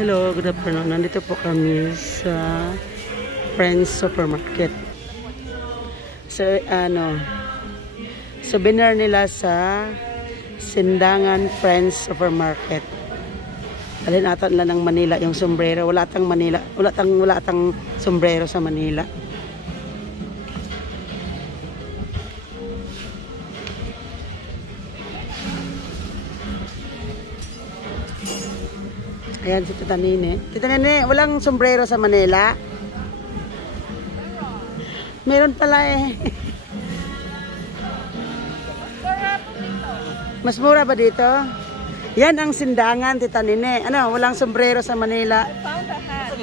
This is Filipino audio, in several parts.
Hello, good afternoon. Nandito po kami sa Friends Supermarket. So, souvenir nila sa Sindangan Friends Supermarket. Alin ata nila ng Manila yung sombrero. Wala tang sombrero sa Manila. Ayan si Tita Nene. Tita Nene, walang sombrero sa Manila? Meron pala eh. Mas mura ba dito? Yan ang Sindangan, Tita Nene. Ano, walang sombrero sa Manila. I found a hat.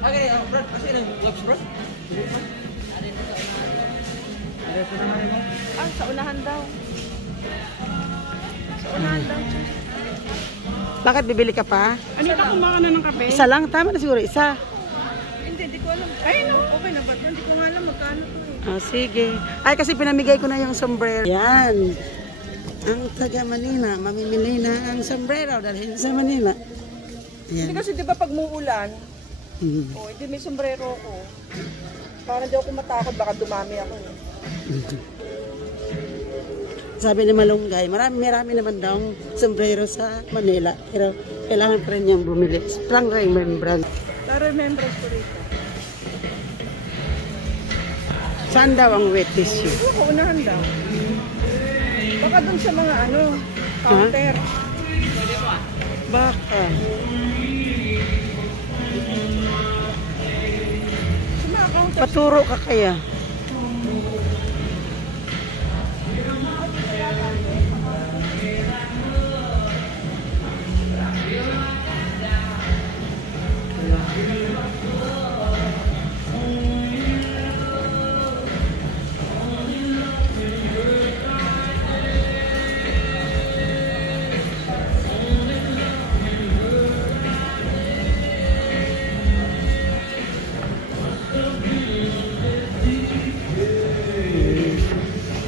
Okay, bro. Kasi ng gloves, bro. Ah, sa unahan daw. Sa unahan daw. Bakit bibili ka pa? Anita, kumaka na ng kape? Isa lang? Tama na siguro, isa. Hindi ko alam. Ay, no, okay na ba? Hindi ko nga alam magkano to eh. Ah, sige. Ay, kasi pinamigay ko na yung sombrero. Yan. Ang taga Manila, mamimili na ang sombrero dahil sa Manila. Hindi Yan. kasi di ba pag muulan, oh, hindi may sombrero ko. Para hindi ako matakot, baka dumami ako. Sabi ni Malunggay, marami naman daw sombrero sa Manila. Pero kailangan pa rin niyang bumili. Strong remembrance. Na-remembrance ko rito. Saan daw ang wet tissue? Ako, unahan daw. Baka dun sa mga counter. Baka. Sa mga counter. Paturo ka kaya.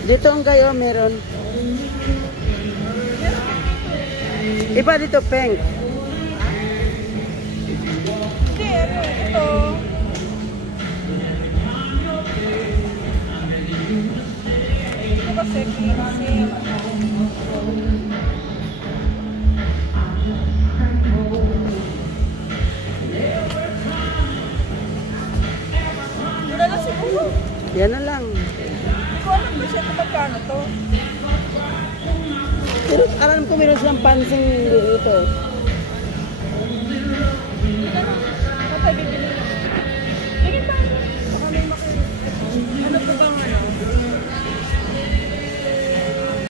Dito ang gayo meron. Iba dito pink. Hindi, ito. Ito kasi cleansing. Mura na siguro. Yan na lang. Hindi ko alam kasi ito magkano to. Pero alam ko meron silang pansing dito.